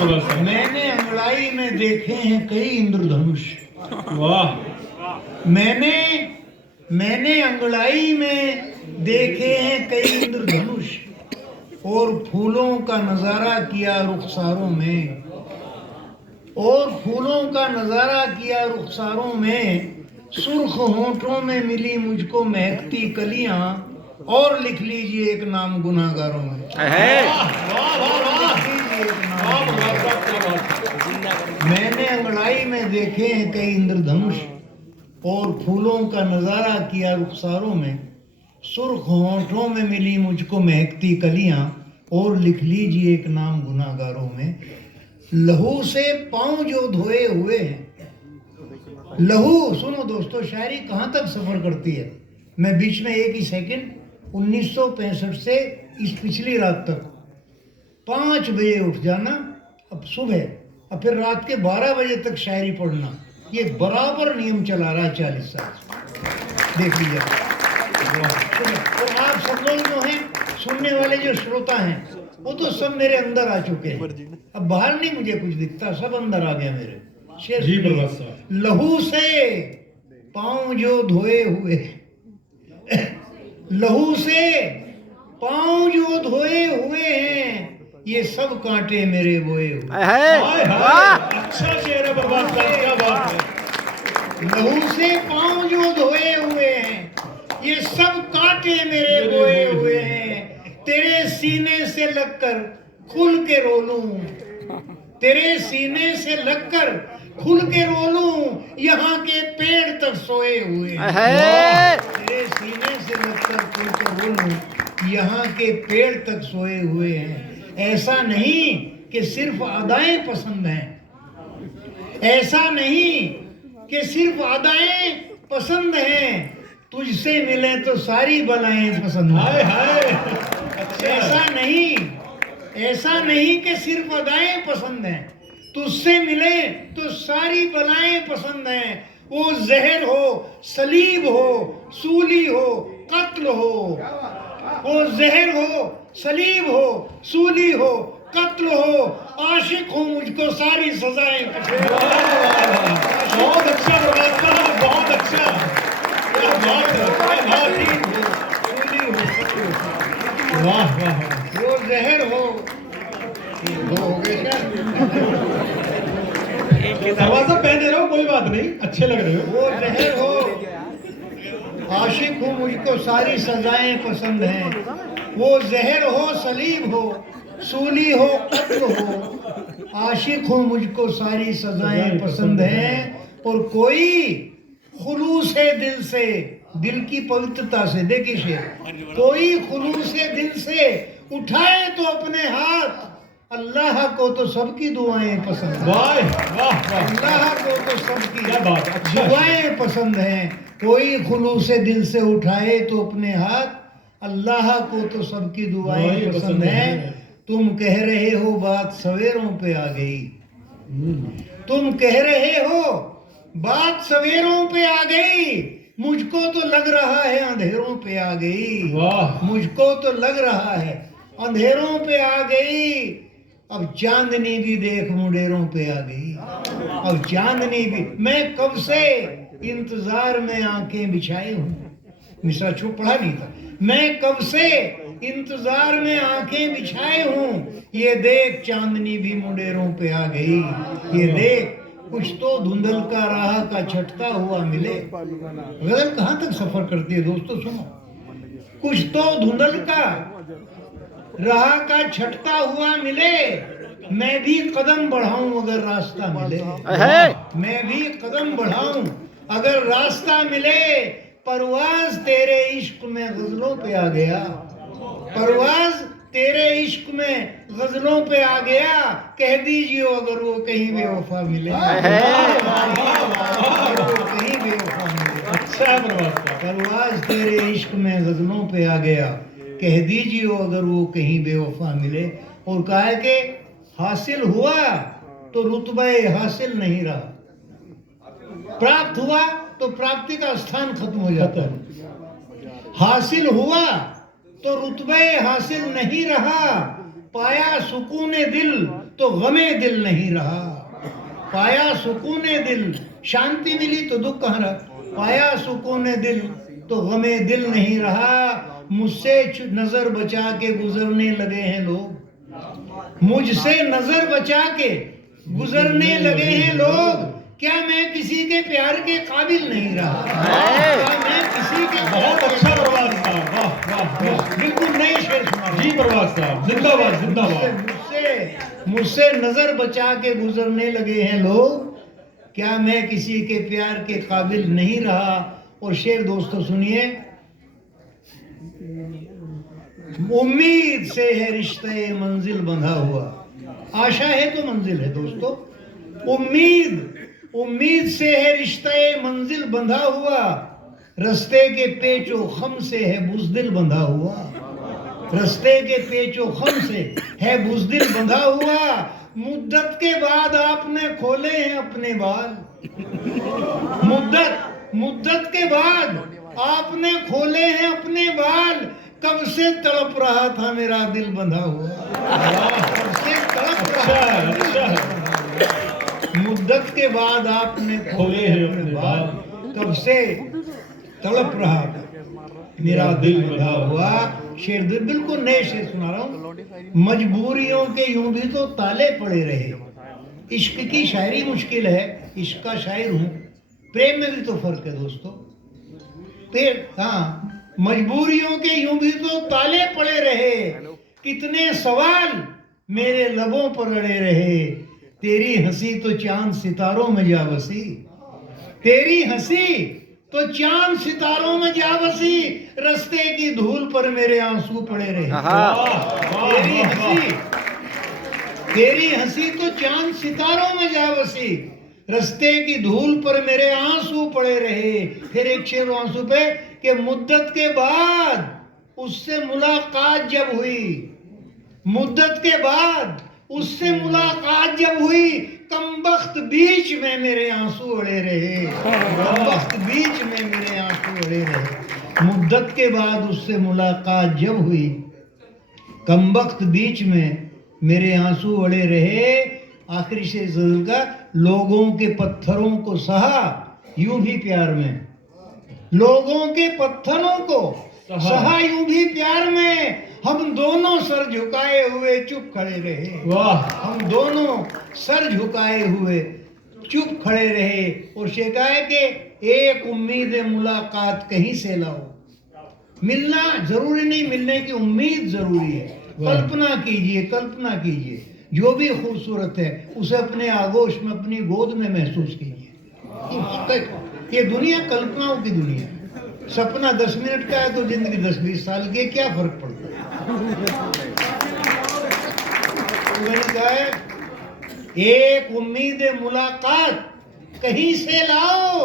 प्रभात। मैंने अंगड़ाई में देखे हैं कई इंद्रधनुष। वाह। मैंने अंगड़ाई में देखे हैं कई इंद्रधनुष और फूलों का नजारा किया रुखसारों में, और फूलों का नजारा किया रुखसारों में। सुर्ख होंठों में मिली मुझको महकती कलियां, और लिख लीजिए एक नाम गुनाहगारों में। मैंने अंगड़ाई में देखे हैं कई इंद्रधनुष और फूलों का नजारा किया रुखसारों में। सुर्ख होंठों में मिली मुझको महकती कलियां, और लिख लीजिए एक नाम गुनाहगारों में। लहू से पांव जो धोए हुए हैं, लहू, सुनो दोस्तों, शायरी कहाँ तक सफर करती है। मैं बीच में एक ही सेकंड, 1965 से इस पिछली रात तक 5 बजे उठ जाना, अब सुबह, अब फिर रात के 12 बजे तक शायरी पढ़ना, ये बराबर नियम चला रहा है 40 साल से। देख लीजिए। और आप सब लोग जो हैं, सुनने वाले जो श्रोता हैं, वो तो सब मेरे अंदर आ चुके हैं। अब बाहर नहीं मुझे कुछ दिखता, सब अंदर आ गया मेरे। जी प्रभात साहब। लहू से पांव जो धोए हुए, लहू से पांव जो धोए हुए हैं, ये सब कांटे मेरे बोए हुए। हाय हाय, अच्छा शेर है प्रभात साहब, क्या बात है। लहू से पांव जो धोए हुए हैं, ये सब कांटे मेरे बोए हुए हैं। तेरे सीने से लगकर खुल के रो लूं, तेरे सीने से लगकर खुल के रो लूं, यहाँ के पेड़ तक सोए हुए हैं। तेरे सीने से लगकर खुल के रो लूं, यहाँ के पेड़ तक सोए हुए हैं। ऐसा नहीं कि सिर्फ अदाएं पसंद हैं, ऐसा नहीं कि सिर्फ अदाएं पसंद हैं, तुझसे मिले तो सारी बलाएं पसंद हैं। हाय हाय, ऐसा नहीं कि सिर्फ अदाएं पसंद हैं, तुझसे मिले तो सारी बलाएं पसंद हैं। वो जहर हो, सलीब हो, सूली हो, कत्ल हो, वो जहर हो, सलीब हो, सूली हो, कत्ल हो, आशिक हो, मुझको सारी सजाएं पसंद। बहुत अच्छा प्रभात साहब, बहुत अच्छा, क्या बात है, क्या बात है। सूली हो, कत्ल हो, वाह वाह, वो जहर हो, दो हो गए क्या? प्रभात साहब पहन रहे हो, कोई बात नहीं, अच्छे लग रहे हो। वो जहर हो, आशिक हो, मुझको सारी सजाएं पसंद हैं। वो जहर हो, सलीब हो, सूली हो, कत्ल हो, आशिक हो, मुझको सारी सजाएं पसंद हैं। और कोई खुलूस है दिल से, दिल की पवित्रता से, देखिए शेर, कोई खुलूस है दिल से उठाए तो अपने हाथ, अल्लाह को तो सबकी दुआएं पसंद हैं। वाह वाह वाह, अल्लाह को तो सबकी क्या बात, अच्छा दुआएं पसंद हैं। कोई खुलूस से दिल से उठाए तो अपने हाथ, अल्लाह को तो सबकी दुआएं पसंद हैं। तुम कह रहे हो बात सवेरों पे आ गई, तुम कह रहे हो बात सवेरों पे आ गई, मुझको तो लग रहा है अंधेरों पे आ गई। वाह, मुझको तो लग रहा है अंधेरों पे आ गई। अब चांदनी भी देख मुंडेरों पे आ गई, अब चांदनी भी। मैं कब से इंतजार में आंखें बिछाए हूँ, मिश्रा छुप पढ़ा नहीं था। मैं कब से इंतजार में आंखें बिछाए हूँ, ये देख चांदनी भी मुंडेरों पे आ गई। ये देख कुछ तो धुंधल का राह का छटता हुआ मिले। गजल कहाँ तक सफर करती है दोस्तों, सुनो। कुछ तो धुंधल का राह का छटता हुआ मिले, मैं भी कदम बढ़ाऊं अगर रास्ता मिले। मैं भी कदम बढ़ाऊं अगर रास्ता मिले। परवाज तेरे इश्क में गजलों पे आ गया, परवाज तेरे इश्क में गजलों पे आ गया। कह दीजिए अगर वो कहीं बेवफा मिले, कहीं बेवफा मिले। अच्छा प्रभात साहब, परवाज तेरे इश्क में गजलों पे आ गया, कह दीजिए अगर वो कहीं बेवफा मिले। और कहा है कि हासिल हुआ तो रुतबे हासिल नहीं रहा, प्राप्त हुआ तो प्राप्ति का स्थान खत्म हो जाता है। हासिल हुआ तो रुतबे हासिल नहीं रहा, पाया सुकून दिल तो गमे दिल नहीं रहा। पाया सुकूने दिल, शांति मिली तो दुख कहाँ रहा। पाया सुकूने दिल तो गमे दिल नहीं रहा। मुझसे नजर बचा के गुजरने लगे हैं लोग, मुझसे नजर बचा के गुजरने लगे हैं लोग। क्या मैं किसी के प्यार के काबिल नहीं रहा। क्या मैं किसी के बहुत अच्छा प्रभात साहब, वाह वाह वाह, बिल्कुल नए शेर सुना जी प्रभात साहब, जिंदाबाद जिंदाबाद। मुझसे नजर बचा के गुजरने लगे हैं लोग। क्या मैं किसी के प्यार के काबिल नहीं रहा। और शेर दोस्तों सुनिए, उम्मीद से है रिश्ते मंजिल बंधा हुआ। आशा है तो मंजिल है दोस्तों। उम्मीद से है रिश्ते मंजिल बंधा हुआ। रस्ते के पेचो खम से है बुज़दिल बंधा हुआ। रस्ते के पेचो खम से है बुज़दिल बंधा हुआ। मुद्दत के बाद आपने खोले हैं अपने बाल। मुद्दत के बाद आपने खोले हैं अपने बाल। कब से तड़प रहा था मेरा दिल बंधा हुआ। कब से तड़प रहा था। मुद्दत के बाद आपने खोले हैं अपने बाल। कब से तड़प रहा था मेरा दिल बंधा हुआ। शेर बिल्कुल नए शेर सुना रहा हूँ। मजबूरियों के यूं भी तो ताले पड़े रहे। इश्क की शायरी मुश्किल है, इश्क का शायर हूँ। प्रेम में भी तो फर्क है दोस्तों। फिर हाँ, मजबूरियों के यूं भी तो ताले पड़े रहे। कितने सवाल मेरे लबों पर अड़े रहे। तेरी हंसी तो चांद सितारों में जा बसी। तेरी हंसी तो चांद सितारों में जा बसी। रस्ते की धूल पर मेरे आंसू पड़े रहे। तेरी हंसी तो चांद सितारों में जा बसी। रस्ते की धूल पर मेरे आंसू पड़े रहे। फिर एक शेर आंसू पे कि मुद्दत के बाद उससे मुलाकात जब हुई। मुद्दत के बाद उससे मुलाकात जब हुई। कमबख्त बीच में मेरे आंसू अड़े रहे। कमबख्त बीच में मेरे आंसू अड़े रहे। मुद्दत के बाद उससे मुलाकात जब हुई। कमबख्त बीच में मेरे आंसू अड़े रहे। आखिरी शेर ज़रूर का, लोगों के पत्थरों को सहा यूं भी प्यार में। लोगों के पत्थरों को सहा यूं भी प्यार में। हम दोनों सर झुकाए हुए चुप खड़े रहे। वाह, हम दोनों सर झुकाए हुए चुप खड़े रहे। और शिकायत के एक उम्मीद मुलाकात कहीं से लाओ। मिलना जरूरी नहीं, मिलने की उम्मीद जरूरी है। कल्पना कीजिए, कल्पना कीजिए, जो भी खूबसूरत है उसे अपने आगोश में, अपनी गोद में महसूस कीजिए। ये दुनिया कल्पनाओं की दुनिया है। सपना 10 मिनट का है तो जिंदगी 10-20 साल की, क्या फर्क पड़ता है। तो मैंने कहा है, एक उम्मीद मुलाकात कहीं से लाओ।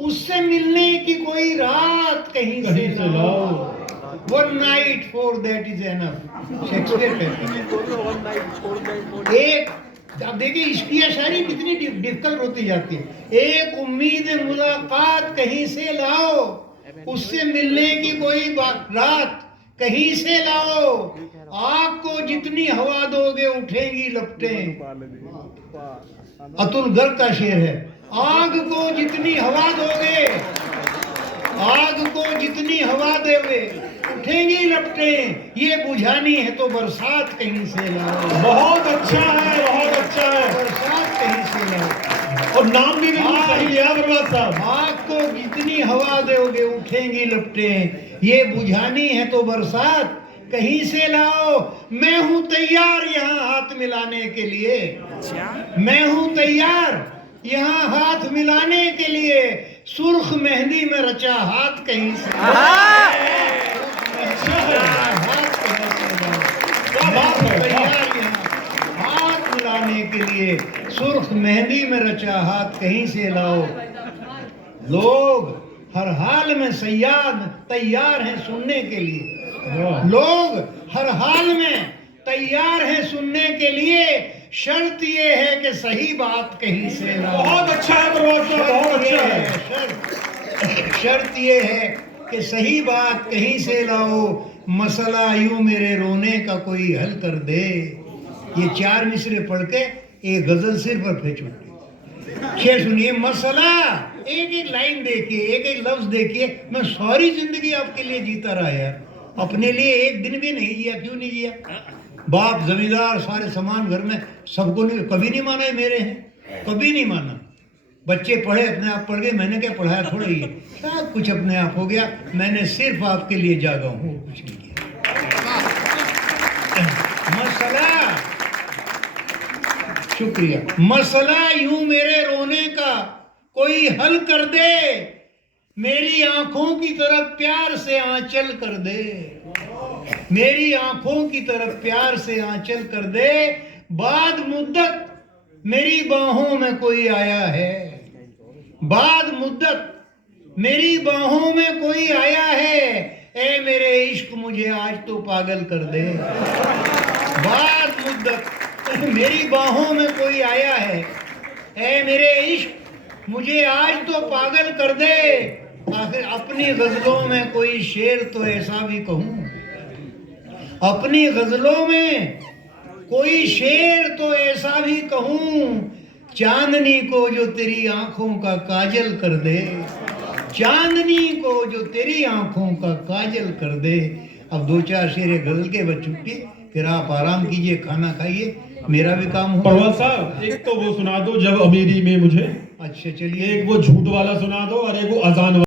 उससे मिलने की कोई रात कहीं से लाओ। One night for that is enough, Shakespeare कहते हैं। एक, आप देखिए इसकी शायरी कितनी डिफिकल्ट होती जाती है। एक उम्मीद मुलाकात कहीं से लाओ। उससे मिलने की कोई रात कहीं से लाओ। आग को जितनी हवा दोगे उठेंगी लपटें। अतुल गर्ग का शेर है। आग को जितनी हवा दोगे, आग को जितनी हवा दोगे उठेंगी लपटें। ये बुझानी है तो बरसात कहीं से लाओ। बहुत अच्छा है, बहुत अच्छा है। बरसात कहीं से लाओ। और नाम भी बिल्कुल सही लिया प्रभात साहब। आग को जितनी हवा दोगे उठेंगी लपटें। ये बुझानी है तो बरसात कहीं से लाओ। मैं हूं तैयार यहाँ हाथ मिलाने के लिए। मैं हूं तैयार यहाँ हाथ मिलाने के लिए। सुर्ख मेहंदी में रचा हाथ कहीं से हाथ मिलाने के लिए। सुर्ख मेहंदी में रचा हाथ कहीं से लाओ। लोग हर हाल में तैयार हैं सुनने के लिए। लोग हर हाल में तैयार हैं सुनने के लिए। शर्त ये है कि सही बात कहीं से लाओ। बहुत अच्छा है प्रभात साहब, बहुत अच्छा है। शर्त ये है कि सही बात कहीं से लाओ। मसला यूं मेरे रोने का कोई हल कर दे। ये 4 मिसरे पढ़ के एक गजल सिर पर फेंच उठी। शेर सुनिए, मसला एक एक लाइन देखिए, एक एक लफ्ज देखिए। मैं सारी जिंदगी आपके लिए जीता रहा यार, अपने लिए एक दिन भी नहीं जिया। क्यों नहीं जिया? बाप जमींदार, सारे सामान घर में, सबको नहीं, कभी नहीं माना है मेरे हैं, कभी नहीं माना। बच्चे पढ़े, अपने आप पढ़ गए, मैंने क्या पढ़ाया थोड़ा ही, सब कुछ अपने आप हो गया। मैंने सिर्फ आपके लिए जागा हूँ, कुछ नहीं किया। मसला, शुक्रिया। मसला यूं मेरे रोने का कोई हल कर दे, मेरी आंखों की तरफ प्यार से आंचल कर दे, मेरी आंखों की तरफ प्यार से आंचल कर दे। बाद मुद्दत मेरी बाहों में कोई आया है, बाद मुद्दत मेरी बाहों में कोई आया है, ए मेरे इश्क मुझे आज तो पागल कर दे। बाद मुद्दत मेरी बाहों में कोई आया है, ए मेरे इश्क मुझे आज तो पागल कर दे। आखिर अपनी गजलों में कोई शेर तो ऐसा भी कहूं, अपनी गजलों में कोई शेर तो ऐसा भी कहूं, चांदनी को जो तेरी आंखों का काजल कर दे, चांदनी को जो तेरी आंखों का काजल कर दे। अब 2-4 शेर गजल के बच चुकी, फिर आप आराम कीजिए, खाना खाइए, मेरा भी काम हो। परवाल साहब, एक तो वो सुना दो जब अमीरी में मुझे, अच्छा चलिए, एक वो झूठ वाला सुना दो और एक वो अजान